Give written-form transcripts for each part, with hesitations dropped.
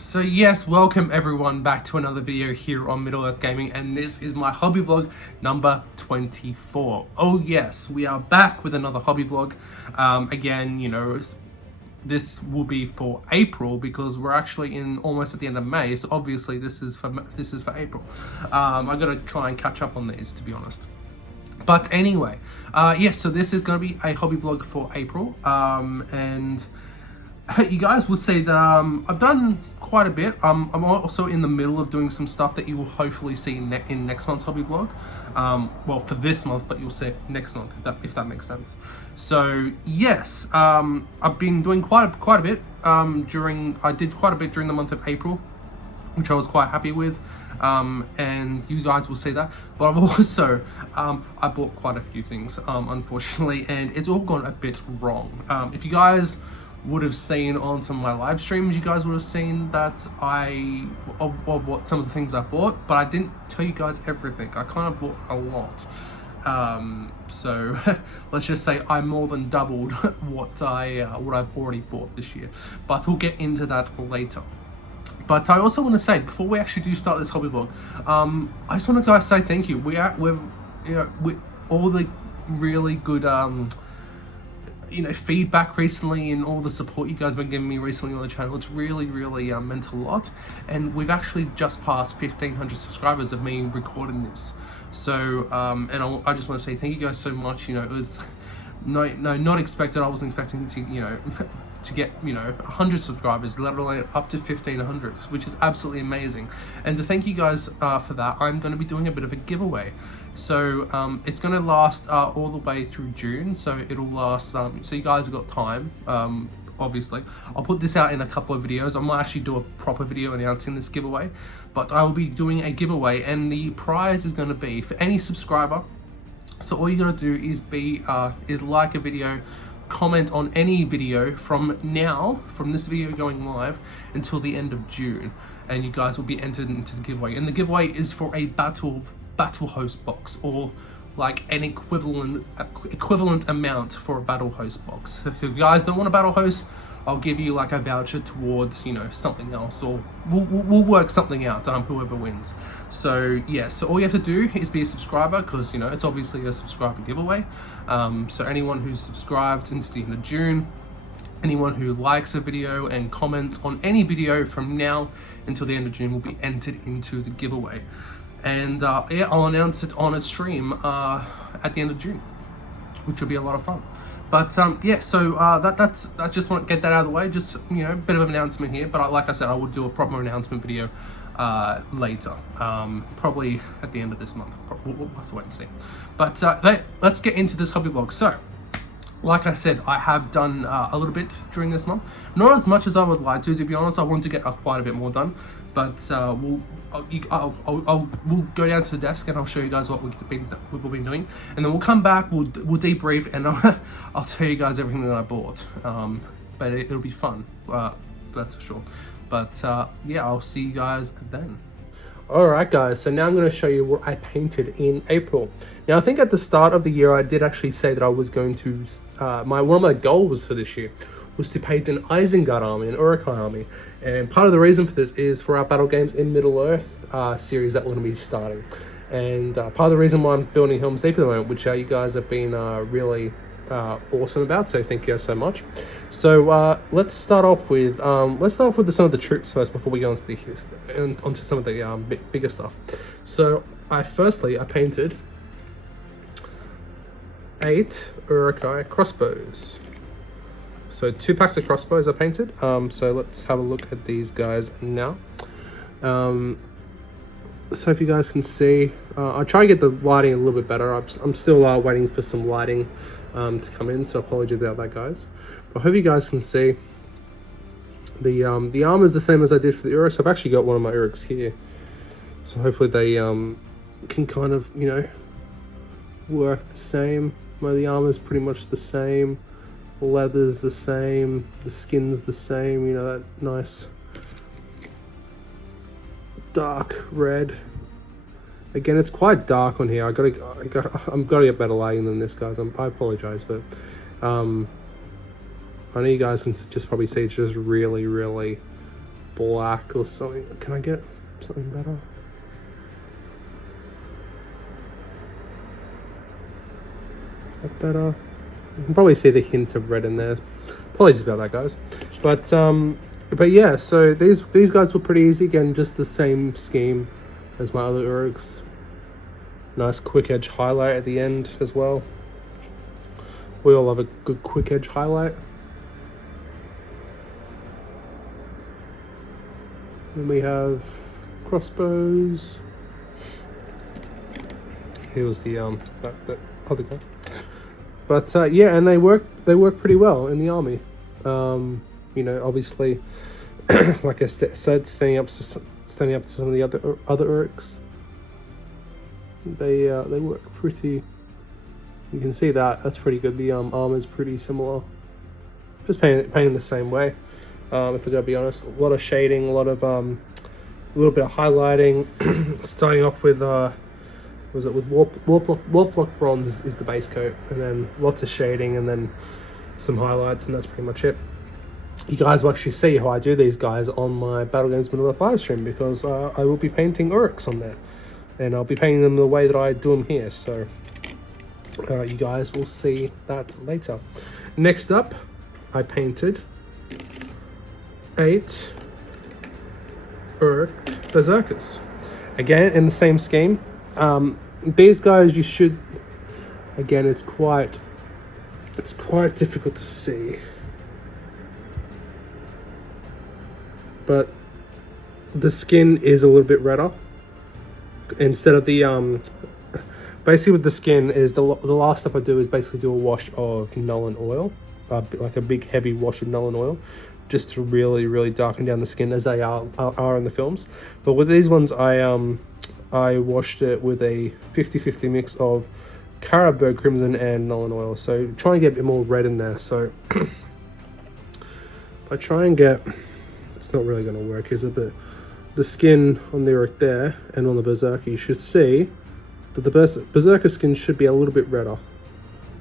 So yes, welcome everyone back to another video here on Middle Earth Gaming, and this is my hobby vlog number 24. Oh yes, we are back with another hobby vlog. Again, you know, this will be for April because we're actually in almost at the end of May, so obviously this is for April. I gotta try and catch up on these, to be honest. But anyway, yes, so this is going to be a hobby vlog for April, and you guys will see that I've done quite a bit. I'm also in the middle of doing some stuff that you will hopefully see in next month's hobby vlog. Well, for this month, but you'll see it next month, if that makes sense. So yes, I've been doing quite a bit I did quite a bit during the month of April, which I was quite happy with, and you guys will see that. But I've also I bought quite a few things, unfortunately, and it's all gone a bit wrong. If you guys would have seen on some of my live streams, you guys would have seen that of what some of the things I bought, but I didn't tell you guys everything. I kind of bought a lot, so let's just say I more than doubled what I've already bought this year, but we'll get into that later. But I also want to say, before we actually do start this hobby vlog, I just want to guys say thank you. With all the really good feedback recently and all the support you guys have been giving me recently on the channel. It's really meant a lot, and we've actually just passed 1,500 subscribers of me recording this. So and I just want to say thank you guys so much. You know, it was not expected. I wasn't expecting to to get 100 subscribers, let alone up to 1,500, which is absolutely amazing. And to thank you guys for that, I'm going to be doing a bit of a giveaway. So it's going to last all the way through June, so it'll last so you guys have got time. Obviously I'll put this out in a couple of videos. I might actually do a proper video announcing this giveaway, but I will be doing a giveaway, and the prize is going to be for any subscriber. So all you got to do is like a video, comment on any video from this video going live until the end of June, and you guys will be entered into the giveaway. And the giveaway is for a battle host box, or like an equivalent amount for a battle host box. If you guys don't want a battle host, I'll give you like a voucher towards something else, or we'll work something out, whoever wins. So yeah, so all you have to do is be a subscriber, because it's obviously a subscriber giveaway. So anyone who's subscribed into the end of June, anyone who likes a video and comments on any video from now until the end of June will be entered into the giveaway. And yeah, I'll announce it on a stream at the end of June, which will be a lot of fun. But yeah, so I just want to get that out of the way. Just bit of an announcement here. But like I said, I will do a proper announcement video later, probably at the end of this month. We'll have to wait and see. But let's get into this hobby vlog. So, like I said, I have done a little bit during this month. Not as much as I would like to be honest. I want to get quite a bit more done. But we'll go down to the desk and I'll show you guys what we've been doing, and then we'll come back. We'll debrief, and I'll tell you guys everything that I bought. But it'll be fun, that's for sure. But yeah, I'll see you guys then. Alright guys, so now I'm going to show you what I painted in April. Now I think at the start of the year I did actually say that I was going to, one of my goals for this year was to paint an Isengard army, an Uruk-hai army. And part of the reason for this is for our Battle Games in Middle-earth series that we're going to be starting. And part of the reason why I'm building Helm's Deep at the moment, which you guys have been really awesome about, so thank you guys so much. So let's start off with some of the troops first before we go onto some of the bigger stuff. So I painted 8 Uruk-hai crossbows. So 2 packs of crossbows I painted. So let's have a look at these guys now. So if you guys can see, I'll try and get the lighting a little bit better. I'm still waiting for some lighting to come in, so apologies about that, guys. But I hope you guys can see the armor is the same as I did for the Uruks. I've actually got one of my Uruks here, so hopefully they can kind of work the same. The armor is pretty much the same, the leather's the same, the skin's the same. That nice dark red. Again, it's quite dark on here. I'm gotta get better lighting than this, guys. I apologize, but I know you guys can just probably see it's just really black or something. Can I get something better? Is that better? You can probably see the hint of red in there. Apologies about that, guys. But yeah, so these guys were pretty easy. Again, just the same scheme as my other Uruks. Nice quick edge highlight at the end as well. We all love a good quick edge highlight. Then we have crossbows. Here was the other guy. But yeah, and they work pretty well in the army. You know, obviously, like I said, standing up to some of the other Uruks. They work pretty. You can see that's pretty good. The armor's pretty similar. Just painting the same way. If we're gonna be honest, a lot of shading, a little bit of highlighting. Starting off with Warplock Bronze is the base coat, and then lots of shading, and then some highlights, and that's pretty much it. You guys will actually see how I do these guys on my Battle Games Middle Earth live stream, because I will be painting Uruks on there, and I'll be painting them the way that I do them here. So you guys will see that later. Next up, I painted 8 Uruk Berserkers. Again, in the same scheme. These guys, you should, again, it's quite difficult to see, but the skin is a little bit redder. Instead of the basically with the skin is the last step I do is basically do a wash of Nuln Oil, like a big heavy wash of Nuln Oil, just to really darken down the skin, as they are in the films. But with these ones, I washed it with a 50-50 mix of Carroburg Crimson and Nuln Oil. So try and get a bit more red in there. So if I try and get, it's not really going to work, is it? But the skin on the Uruk there and on the Berserker, you should see that the Berserker skin should be a little bit redder,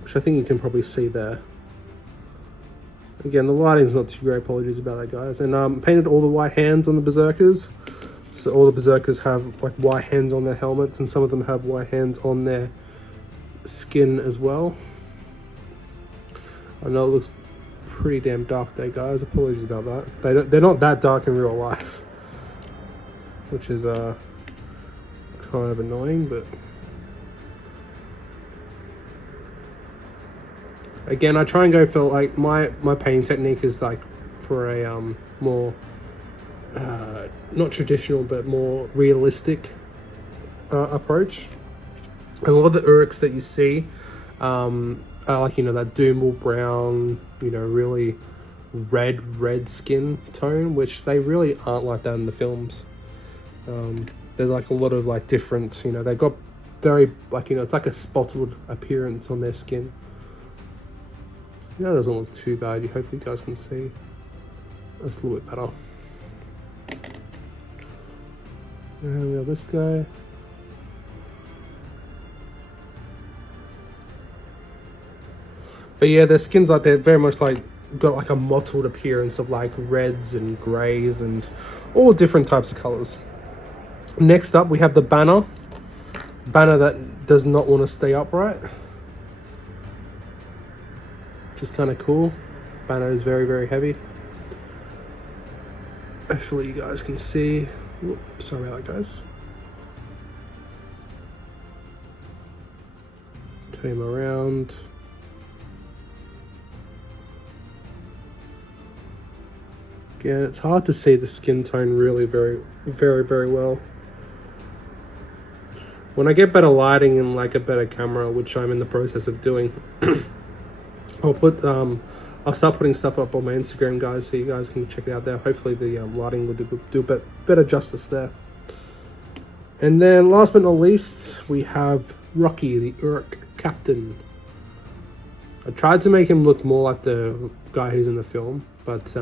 which I think you can probably see there. Again, the lighting's not too great, apologies about that, guys. And painted all the white hands on the Berserkers. So all the Berserkers have like white hands on their helmets, and some of them have white hands on their skin as well. I know it looks pretty damn dark there, guys. Apologies about that. They're not that dark in real life, which is kind of annoying, but again, I try and go for like my painting technique is like for a more not traditional but more realistic approach. And a lot of the Uruks that you see are like, you know, that Doomel brown, you know, really red skin tone, which they really aren't like that in the films. There's like a lot of like different, you know, they've got very like, you know, it's like a spotted appearance on their skin. Yeah, that doesn't look too bad. Hopefully you guys can see. That's a little bit better. And we have this guy. But yeah, their skin's like, they're very much like got like a mottled appearance of like reds and greys and all different types of colors. Next up, we have the banner. Banner that does not want to stay upright. Which is kind of cool. Banner is very heavy. Hopefully you guys can see. Whoops, sorry about that, guys. Turn him around. Again, it's hard to see the skin tone really very well. When I get better lighting and like a better camera, which I'm in the process of doing, I'll start putting stuff up on my Instagram, guys, so you guys can check it out there. Hopefully the lighting will do better justice there. And then last but not least, we have Rocky, the Uruk captain. I tried to make him look more like the guy who's in the film, but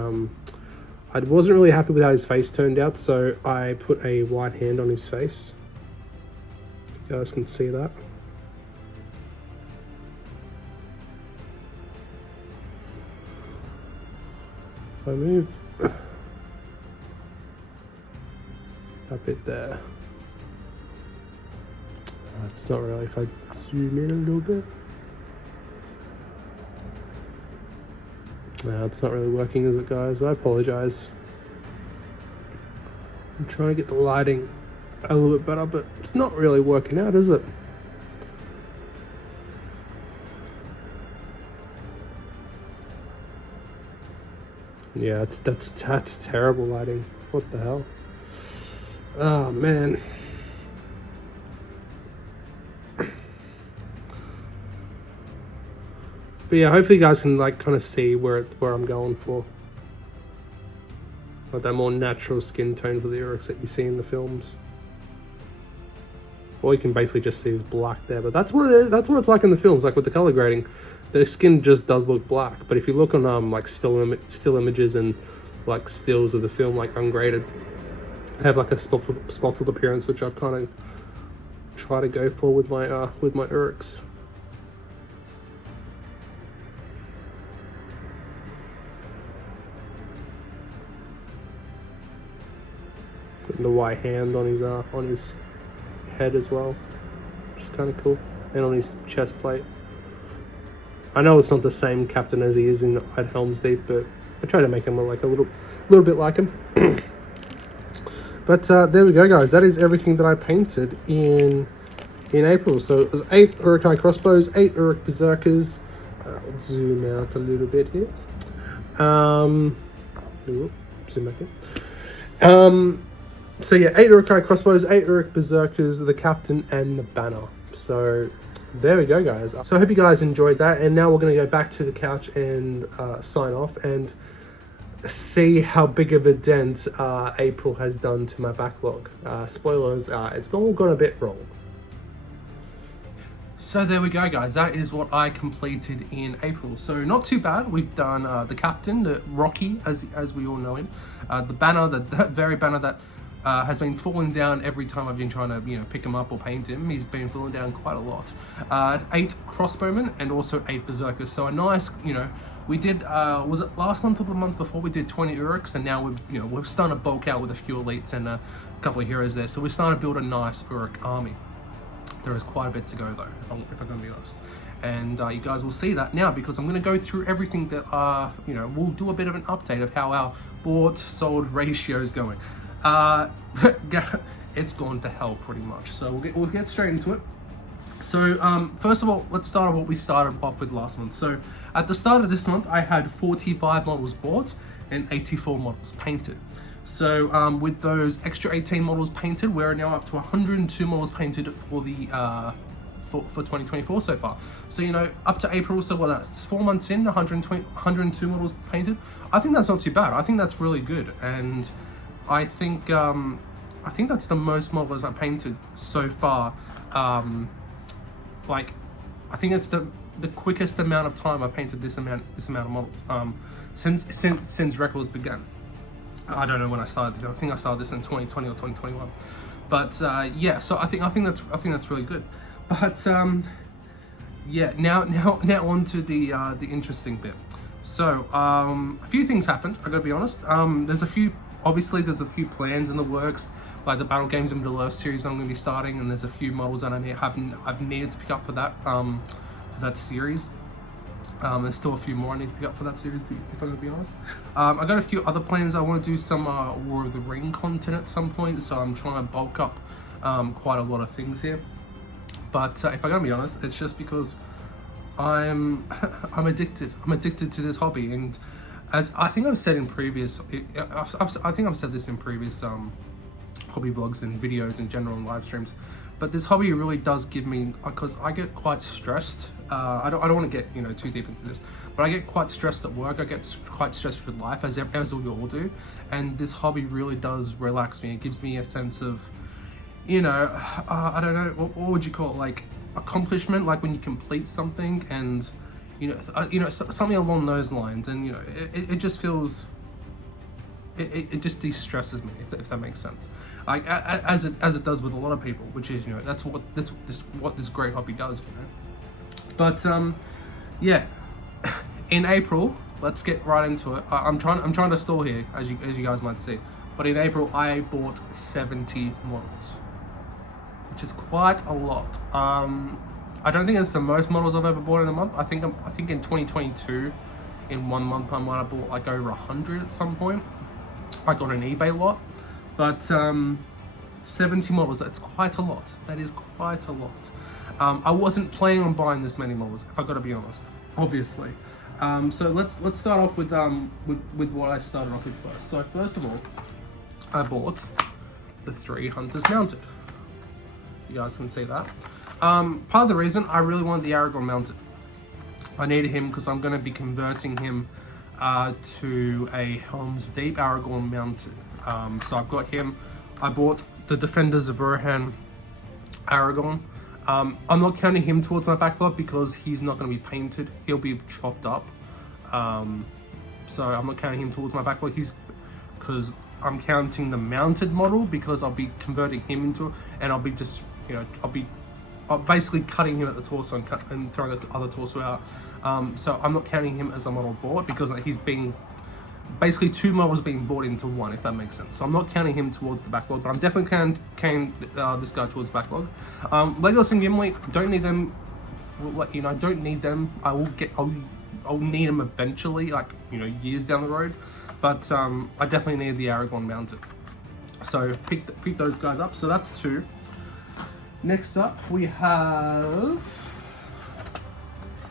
I wasn't really happy with how his face turned out, so I put a white hand on his face. You guys can see that. If I move, a bit there. It's not really, if I zoom in a little bit. No, it's not really working, is it, guys? I apologize. I'm trying to get the lighting a little bit better, but it's not really working out, is it? Yeah, that's terrible lighting. What the hell? Oh man. But yeah, hopefully you guys can like kind of see where I'm going for. Like that more natural skin tone for the Uruks that you see in the films. All you can basically just see is black there, but that's what it is. That's what it's like in the films. Like with the color grading, the skin just does look black. But if you look on like still images and like stills of the film, like ungraded, they have like a spotted appearance, which I've kind of tried to go for with my Uruks. Putting the white hand on his head as well, which is kind of cool, and on his chest plate. I know it's not the same captain as he is at Helm's Deep, but I try to make him look like a little bit like him. But there we go, guys. That is everything that I painted in April. So it was 8 Uruk-hai crossbows, 8 Uruk berserkers. I'll zoom out a little bit here. Zoom back in. So yeah, 8 Uruk-hai crossbows, 8 Uruk berserkers, the captain and the banner. So there we go, guys. So I hope you guys enjoyed that, and now we're going to go back to the couch and sign off and see how big of a dent April has done to my backlog. Spoilers, it's all gone a bit wrong. So there we go, guys. That is what I completed in April. So not too bad. We've done the captain, the Rocky, as we all know him, the banner, that very banner that has been falling down every time I've been trying to, pick him up or paint him. He's been falling down quite a lot. 8 crossbowmen and also 8 berserkers. So a nice, we did, was it last month or the month before, we did 20 Uruks, and now we're starting to bulk out with a few elites and a couple of heroes there. So we're starting to build a nice Uruk army. There is quite a bit to go though, if I'm going to be honest. And you guys will see that now, because I'm going to go through everything that, we'll do a bit of an update of how our bought sold ratio is going. It's gone to hell pretty much. So we'll get straight into it. So first of all, let's start on what we started off with last month. So at the start of this month, I had 45 models bought and 84 models painted. So with those extra 18 models painted, we're now up to 102 models painted for the for 2024 so far. So up to April, so what, that's 4 months in, 102 models painted. I think that's not too bad. I think that's really good, and I think that's the most models I painted so far. Like, I think it's the quickest amount of time I painted this amount of models since records began. I don't know when I started. I think I started this in 2020 or 2021. But yeah, so I think that's really good. But yeah, now on to the interesting bit. So a few things happened. I gotta be honest. There's a few plans in the works, like the Battle Games in Middle Earth series I'm going to be starting, and there's a few models that I've needed to pick up for that series. There's still a few more I need to pick up for that series, if I'm going to be honest. I got a few other plans. I want to do some War of the Ring content at some point, so I'm trying to bulk up quite a lot of things here. But if I'm going to be honest, it's just because I'm addicted. I'm addicted to this hobby, and as I think I've said in previous, I think I've said this in previous hobby vlogs and videos in general and live streams, but this hobby really does give me, because I get quite stressed. I don't want to get too deep into this, but I get quite stressed at work. I get quite stressed with life, as we all do, and this hobby really does relax me. It gives me a sense of, I don't know, what would you call it, like accomplishment, like when you complete something, and something along those lines, and it just feels, it just de-stresses me, if that makes sense. Like as it does with a lot of people, which is that's what this great hobby does, But yeah, in April, let's get right into it. I'm trying to stall here, as you guys might see. but in April I bought 70 models, which is quite a lot. I don't think it's the most models I've ever bought in a month. I think in 2022, in 1 month I might have bought like over 100 at some point. I got an eBay lot, but 70 models, that's quite a lot. That is quite a lot. I wasn't planning on buying this many models, if I gotta be honest, obviously. So let's start off with what I started off with first. So first of all, I bought the 3 Hunters Mounted. You guys can see that. Part of the reason I really wanted the Aragorn mounted, I needed him because I'm going to be converting him to a Helm's Deep Aragorn mounted. So I've got him. I bought the Defenders of Rohan Aragorn. I'm not counting him towards my backlog because he's not going to be painted. He'll be chopped up. So I'm not counting him towards my backlog. Because I'm counting the mounted model because I'll be converting him into, and I'll be just, I'll basically cutting him at the torso and throwing the other torso out. So I'm not counting him as a model bought because he's being basically 2 models being bought into 1, if that makes sense. So I'm not counting him towards the backlog, but I'm definitely counting this guy towards the backlog. Legolas and Gimli, don't need them. Don't need them. I'll need them eventually, like years down the road. But I definitely need the Aragorn mounted. So pick those guys up. So that's 2. Next up we have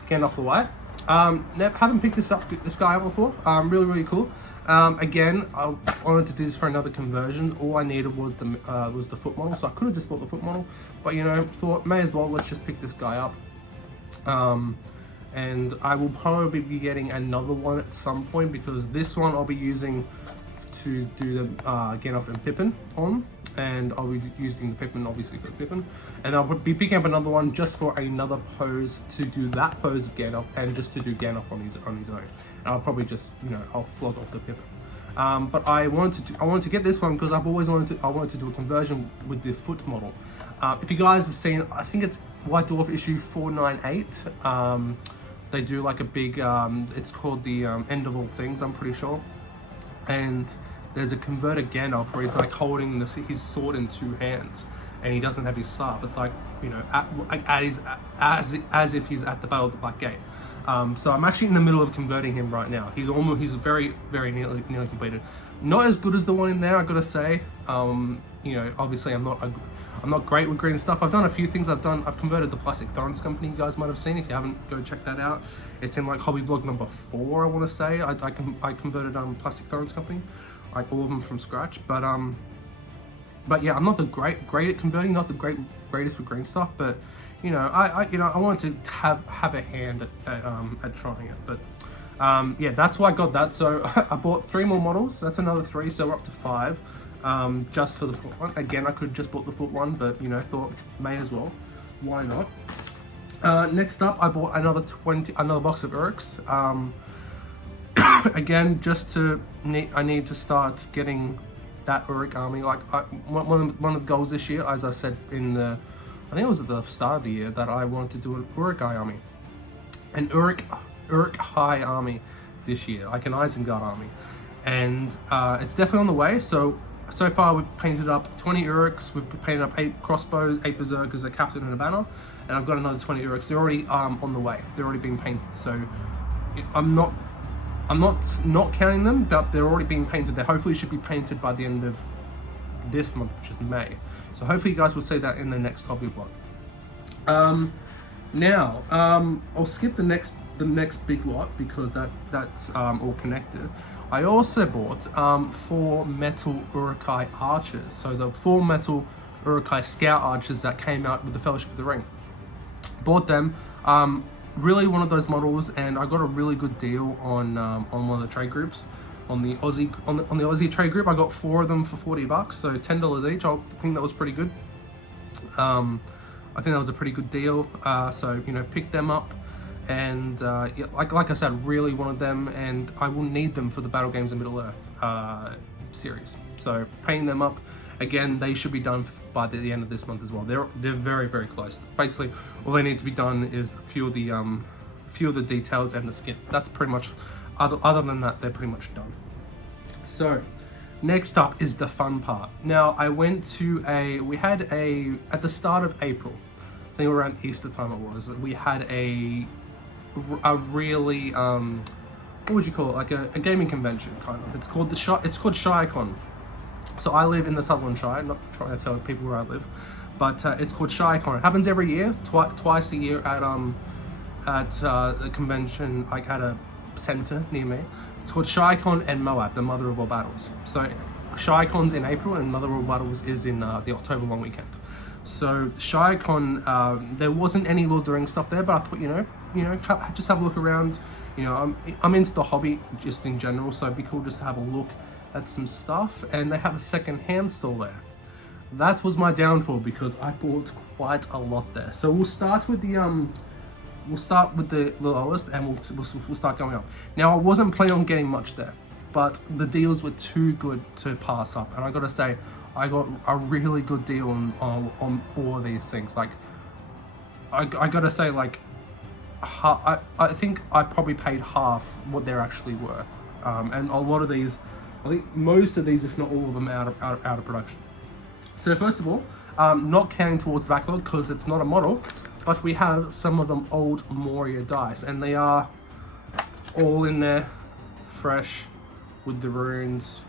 Gandalf the White. Haven't picked this guy up before. Really cool. Again, I wanted to do this for another conversion. All I needed was the foot model, so I could have just bought the foot model, but thought may as well, let's just pick this guy up. And I will probably be getting another one at some point because this one I'll be using to do the Gandalf and Pippin on, and I'll be using the Pippin obviously for Pippin, and I'll be picking up another one just for another pose to do that pose of Gandalf and just to do Gandalf on his own. And I'll probably just I'll flog off the Pippin. But I wanted to get this one because I've always wanted to do a conversion with the foot model. If you guys have seen, I think it's White Dwarf issue 498. They do like a big, it's called the End of All Things, I'm pretty sure. And there's a converted Gandalf where he's like holding his sword in 2 hands, and he doesn't have his staff. It's like as if he's at the Battle of the Black Gate. So I'm actually in the middle of converting him right now. He's very nearly completed. Not as good as the one in there, I gotta say. Obviously I'm not great with green stuff. I've done a few things. I've converted the Plastic Thorns Company. You guys might have seen. If you haven't, go check that out. It's in like hobby blog number 4, I want to say. I converted Plastic Thorns Company, like all of them from scratch. But yeah, I'm not the great at converting. Not the greatest with green stuff. But I wanted to have a hand at trying it. But yeah, that's why I got that. So I bought 3 more models. That's another 3, so we're up to 5. Just for the foot one. Again, I could have just bought the foot one, but thought may as well. Why not? Next up, I bought another box of Uruks. Again, I need to start getting that Uruk army. Like one of the goals this year, as I said I think it was at the start of the year, that I wanted to do an Uruk-hai army, an Uruk-hai army this year, like an Isengard army, and it's definitely on the way. So far we've painted up 20 Uruks, we've painted up 8 crossbows, 8 berserkers, a captain and a banner, and I've got another 20 Uruks. They're already on the way. They're already being painted. So I'm not counting them, but they're already being painted. They hopefully should be painted by the end of this month, which is May. So hopefully you guys will see that in the next hobby vlog. Now I'll skip the next big lot because that's all connected. I also bought 4 metal Uruk-hai archers. So the 4 metal Uruk-hai scout archers that came out with the Fellowship of the Ring. Bought them. Really one of those models, and I got a really good deal on one of the trade groups. On the Aussie trade group, I got 4 of them for $40, so $10 each. I think that was pretty good. I think that was a pretty good deal. So picked them up. And yeah, like I said, really wanted them, and I will need them for the Battle Games in Middle-earth series. So painting them up, again, they should be done by the end of this month as well. They're very close. Basically, all they need to be done is a few of the details and the skin. That's pretty much. Other than that, they're pretty much done. So Next up is the fun part. Now, I went to at the start of April, I think around Easter time it was, we had a really, what would you call it, like a gaming convention, kind of. It's called ShyCon. So I live in the Sutherland Shire, not trying to tell people where I live, but it's called ShyCon. It happens every year, twice a year at the convention, like at a centre near me. It's called ShyCon and Moab, the Mother of All Battles. So ShyCon's in April and Mother of All Battles is in the October long weekend. So ShyCon, there wasn't any Lord of the Rings stuff there, but I thought, just have a look around. I'm into the hobby just in general, so it'd be cool just to have a look at some stuff. And they have a second-hand store there. That was my downfall because I bought quite a lot there. So we'll start with the lowest and we'll start going up. Now, I wasn't planning on getting much there, but the deals were too good to pass up. And I gotta say, I got a really good deal on all of these things. Like, I gotta say, like, I think I probably paid half what they're actually worth. And a lot of these, I think most of these, if not all of them, out of production. So first of all, not counting towards the backlog because it's not a model, but we have some of them old Moria dice, and they are all in there, fresh, with the runes,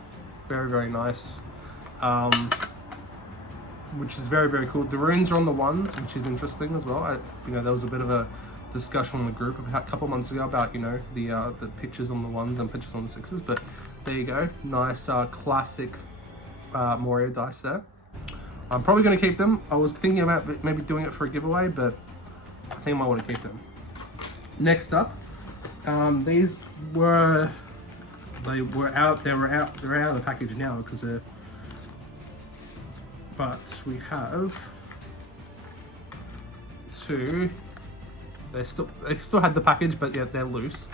very, very nice, which is very, very cool. The runes are on the ones, which is interesting as well. There was a bit of a discussion on the group a couple months ago about, the pictures on the ones and pictures on the sixes, but there you go, nice classic Moria dice there. I'm probably going to keep them. I was thinking about maybe doing it for a giveaway, but I think I might want to keep them. Next up, these they're out of the package now because but we have two. They still had the package, but yeah, they're loose.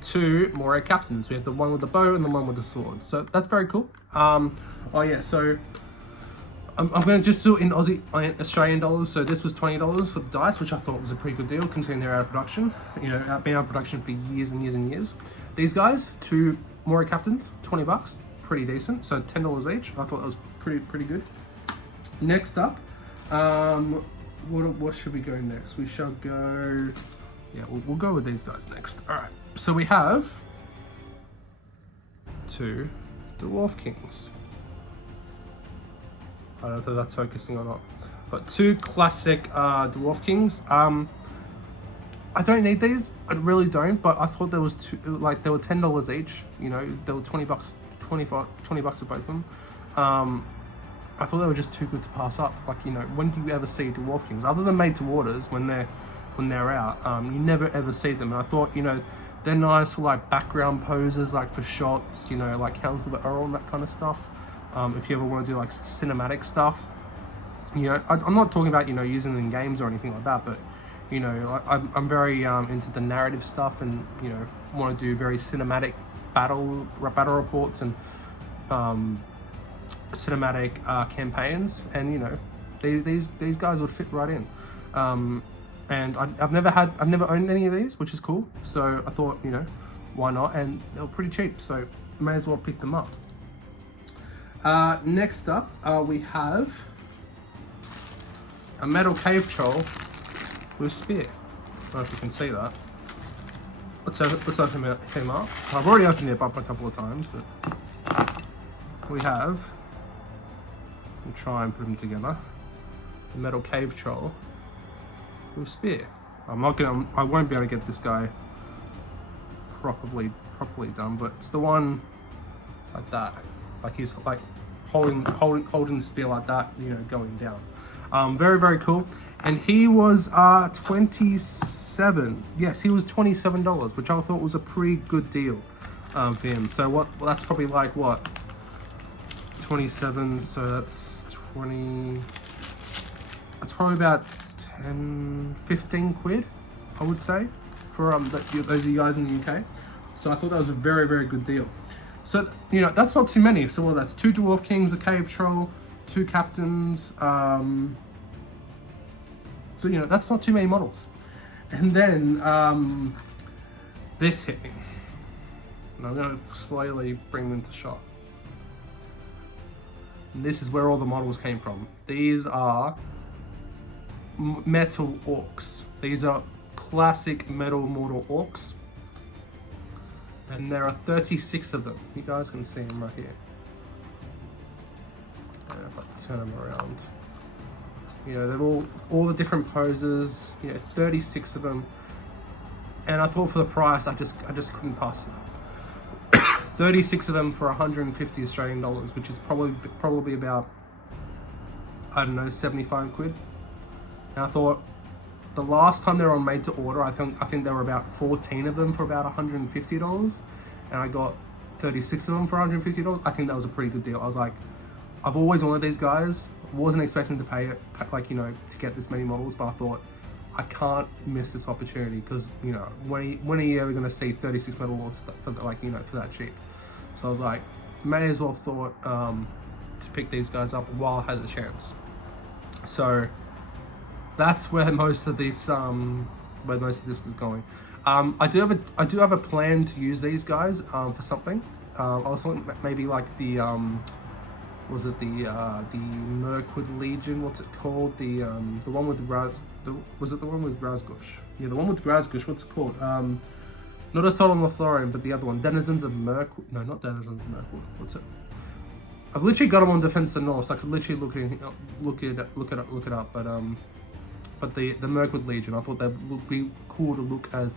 Two Moria captains. We have the one with the bow and the one with the sword. So that's very cool. Oh yeah, so I'm going to just do it in Australian dollars. So this was $20 for the dice, which I thought was a pretty good deal considering they're out of production. Been out of production for years and years and years. These guys, two Moria captains, $20, pretty decent. So $10 each. I thought that was pretty good. Next up, what should we go next? We shall go. Yeah, we'll go with these guys next. All right. So we have two Dwarf Kings. I don't know if that's focusing or not, but two classic Dwarf Kings. I don't need these, I really don't, but I thought there was two, like they were $10 each, they were $20 for both of them. I thought they were just too good to pass up. Like, when do you ever see Dwarf Kings? Other than made to orders, when they're out, you never ever see them. And I thought, they're nice for like background poses, like for shots, like Council of the Earl and that kind of stuff. If you ever want to do like cinematic stuff, I'm not talking about using them in games or anything like that, but I'm very into the narrative stuff, and want to do very cinematic battle reports and cinematic campaigns, and these guys would fit right in. And I've never owned any of these, which is cool. So I thought, why not? And they were pretty cheap, so may as well pick them up. Next up, we have a metal cave troll with spear. I don't know if you can see that. Let's open him up. I've already opened it up a couple of times, but we have. We'll try and put them together. A metal cave troll with spear. I won't be able to get this guy properly done, but it's the one like that. Like he's like holding the spear like that, going down. Very, very cool. And he was 27. Yes, he was $27, which I thought was a pretty good deal for him. So well, that's probably like what, 27. So that's 20. That's probably about 10, 15 quid, I would say, for those of you guys in the UK. So I thought that was a very, very good deal. So, that's not too many. So, well, that's two Dwarf Kings, a Cave Troll, two Captains. So, that's not too many models. And then this hit me. And I'm going to slowly bring them to shot. this is where all the models came from. These are metal orcs. These are classic metal mortal orcs. And there are 36 of them. You guys can see them right here. And if I turn them around. You know, they're all the different poses, you know, 36 of them. And I thought for the price, I just couldn't pass it up. 36 of them for 150 Australian dollars, which is probably about, I don't know, 75 quid. And I thought the last time they were on made to order, I think there were about 14 of them for about $150, and I got 36 of them for $150. I think that was a pretty good deal. I was like, I've always wanted these guys. Wasn't expecting to pay it, like, you know, to get this many models, but I thought I can't miss this opportunity because, you know, when are you ever going to see 36 medals for, like, you know, for that cheap? So I was like, may as well thought to pick these guys up while I had the chance. So that's where most of this is going. I do have a plan to use these guys for something. I was thinking maybe like the was it the Mirkwood Legion? What's it called? The one with was it the one with Razgush? Yeah, the one with Razgush. What's it called? Not Assault on Lothlorien, but the other one, Denizens of Mirkwood. No, not Denizens of Mirkwood. What's it? I've literally got them on Defense of the North, so I could literally look it up. But the Mirkwood Legion, I thought that would be cool to look as,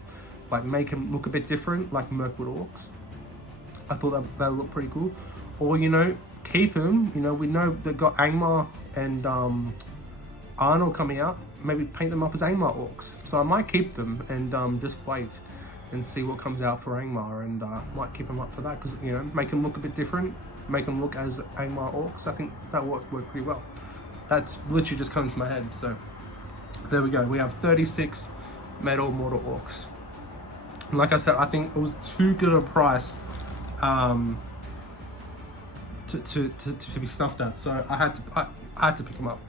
like, make them look a bit different, like Mirkwood Orcs. I thought that would look pretty cool. Or, you know, keep them. You know, we know they've got Angmar and Arnold coming out. Maybe paint them up as Angmar Orcs. So I might keep them and just wait and see what comes out for Angmar, and might keep them up for that, because, you know, make them look a bit different, make them look as Angmar Orcs. I think that worked pretty well. That's literally just coming to my head. So there we go. We have 36 metal mortal orcs. And like I said, I think it was too good a price to be snuffed at. So I had to pick them up.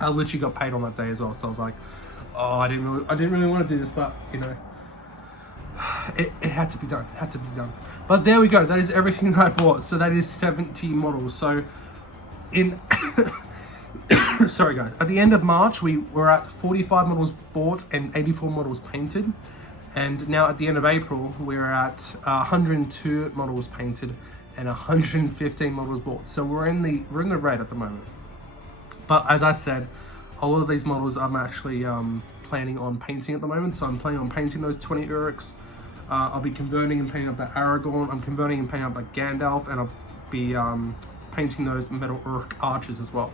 I literally got paid on that day as well. So I was like, oh, I didn't really want to do this, but, you know, it had to be done. It had to be done. But there we go. That is everything that I bought. So that is 70 models. So in sorry guys, at the end of March we were at 45 models bought and 84 models painted, and now at the end of April we're at 102 models painted and 115 models bought. So we're in the red at the moment. But as I said, a lot of these models I'm actually planning on painting at the moment. So I'm planning on painting those 20 Urks. I'll be converting and painting up that Aragorn. I'm converting and painting up that Gandalf, and I'll be painting those metal Urk archers as well.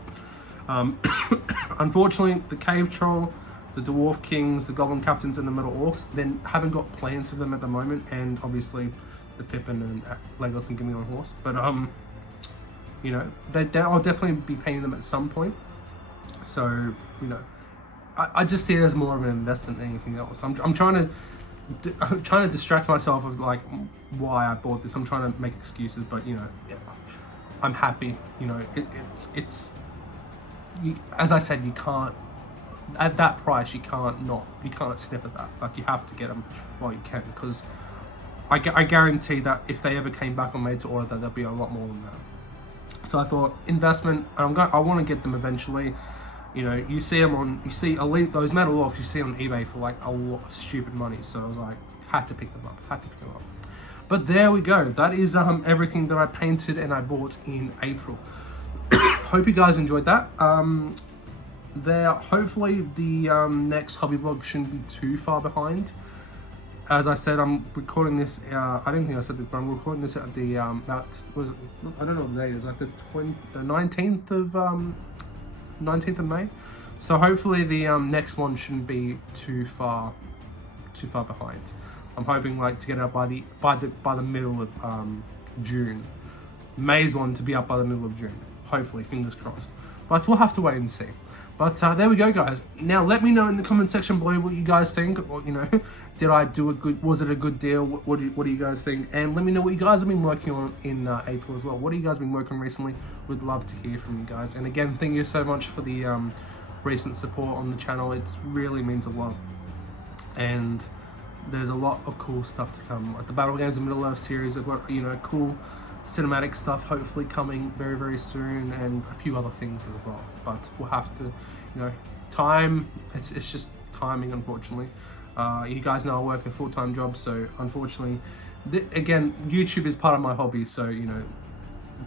Unfortunately, the Cave Troll, the Dwarf Kings, the Goblin Captains, and the Metal Orcs, then haven't got plans for them at the moment, and obviously the Pippin and Legolas and Gimli on Horse. But you know, I'll definitely be painting them at some point. So, you know, I just see it as more of an investment than anything else. I'm trying to distract myself of, like, why I bought this. I'm trying to make excuses, but, you know, I'm happy. You know, it's as I said, you can't, at that price, you can't sniff at that. Like, you have to get them while you can, because I guarantee that if they ever came back on made to order, that there'll be a lot more than that. So I thought, investment. I want to get them eventually. You know, you see elite, those metal orcs you see on eBay for like a lot of stupid money. So I was like, had to pick them up. But there we go. That is everything that I painted and I bought in April. Hope you guys enjoyed that. Hopefully the next hobby vlog shouldn't be too far behind. As I said, I'm recording this. I don't think I said this, but I'm recording this at the I don't know what the date is. Like the 19th of May. So hopefully the next one shouldn't be too far behind. I'm hoping, like, to get it up by the middle of June. May's one to be up by the middle of June. Hopefully, fingers crossed. But we'll have to wait and see. But there we go, guys. Now let me know in the comment section below what you guys think. Or, you know, did I do a good? Was it a good deal? What do you guys think? And let me know what you guys have been working on in April as well. What have you guys been working on recently? Would love to hear from you guys. And again, thank you so much for the recent support on the channel. It really means a lot. And there's a lot of cool stuff to come. Like the Battle Games of Middle Earth series, I've got, you know, cool cinematic stuff hopefully coming very, very soon, and a few other things as well. But we'll have to, time, it's just timing, unfortunately. You guys know I work a full-time job, so unfortunately, again, YouTube is part of my hobby, so,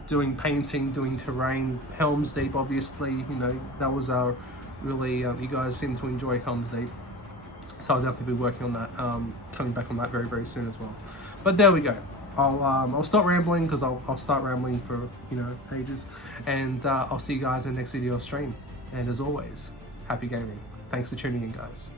doing painting, doing terrain, Helm's Deep, obviously, that was our really, you guys seem to enjoy Helm's Deep. So I'll definitely be working on that, coming back on that very, very soon as well. But there we go. I'll stop rambling, because I'll start rambling for ages, and I'll see you guys in the next video or stream. And as always, happy gaming. Thanks for tuning in, guys.